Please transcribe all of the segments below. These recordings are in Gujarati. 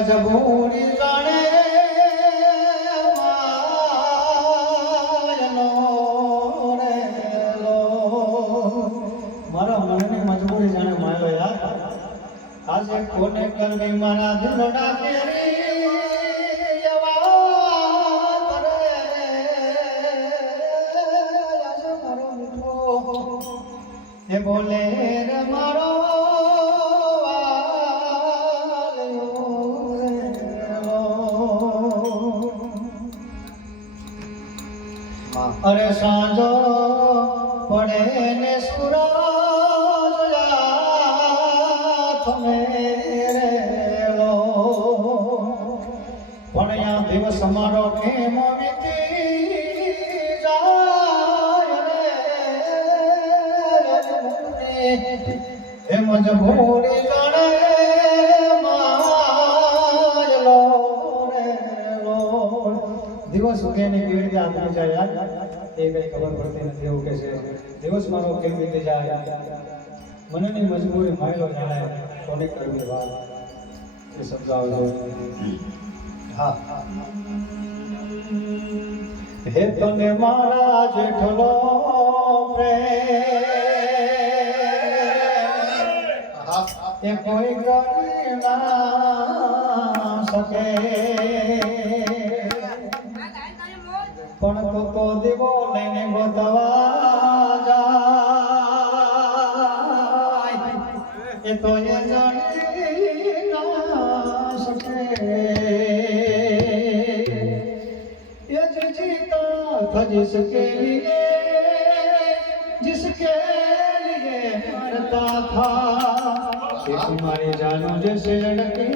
જબોરી જાણે મારા મનની મજબૂરી જાણે માયો યાર આજે કોને કરવી મારા દિલડા કેરી વાત રે આજે મારો મીઠો એ બોલે રે મારો અરે સાંજો પડે ને સૂરજ તમે રેલો પણ આ દિવસ મારો કેમ વીતી જાય રે એ મજબૂરી જાણે માયલો રેલો દિવસ ઉગેને કેવી રીતે આપી જાય યાર એ કઈ ખબર પડતી નથી એવું કે છે દિવસ મારો કેવી રીતે જાય મનની મજબૂરી માયલો જાણે કોને કરવી વાત એ સમજાવજો હા હે તને મારા જેઠલો પ્રેમ એ કોઈ કરી ના શકે પણ તો દેવો લઈને ગોતવા જાય એ તો એ જાણી ના શકે એ જ જીતા था जिसके लिए मरता था तुम्हारी जानो जैसे लड़की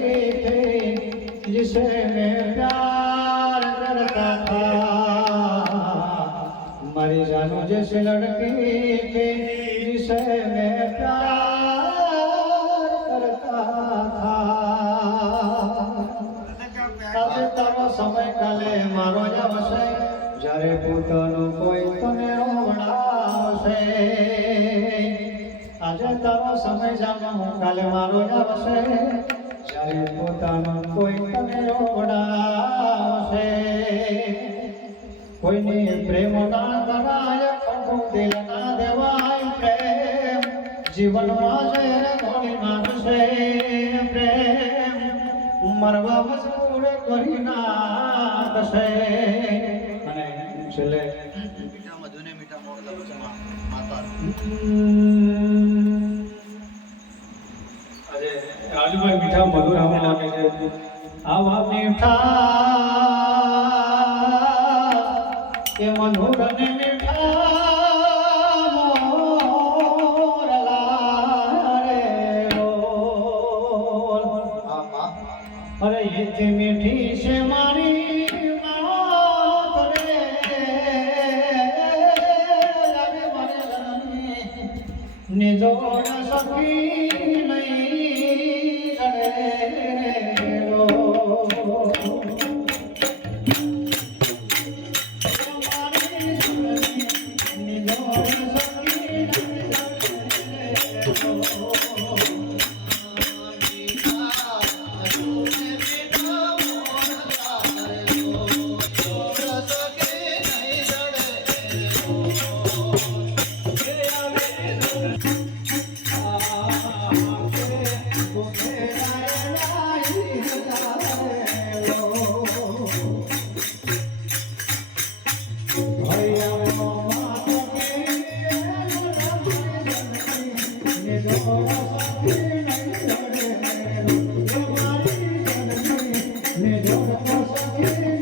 थे जिसे मैं प्यार करता था हमारी जानो जैसे लड़की थी जिसे मैं प्यार करता था अब तारो समय काले मारो आवशे જ્યારે પોતાનું કોઈ તને રોવડાવશે આજે તારો સમય જામો કાલે મારો આવશે જ્યારે પોતાનું કોઈ તને રોવડાવશે કોઈને પ્રેમ ના કરાય ખોટું દિલ ના દેવાય પ્રેમ જીવનમાં ઝેર ઘોડી નાખશે પ્રેમ મરવા મજબૂર કરી નાખશે અને છેલ્લે મીઠા મધુને મીઠા મોડલા બચમાં માતા આજે રાજુભાઈ મીઠા મધુર આમ લાગે છે આવા મીઠા કે મધુર ને મીઠા મોરલા રે બોલ અરે ये मीठी से मारी मात रे लागे मारे जननी निजोड़ सकी नहीं रे रो ને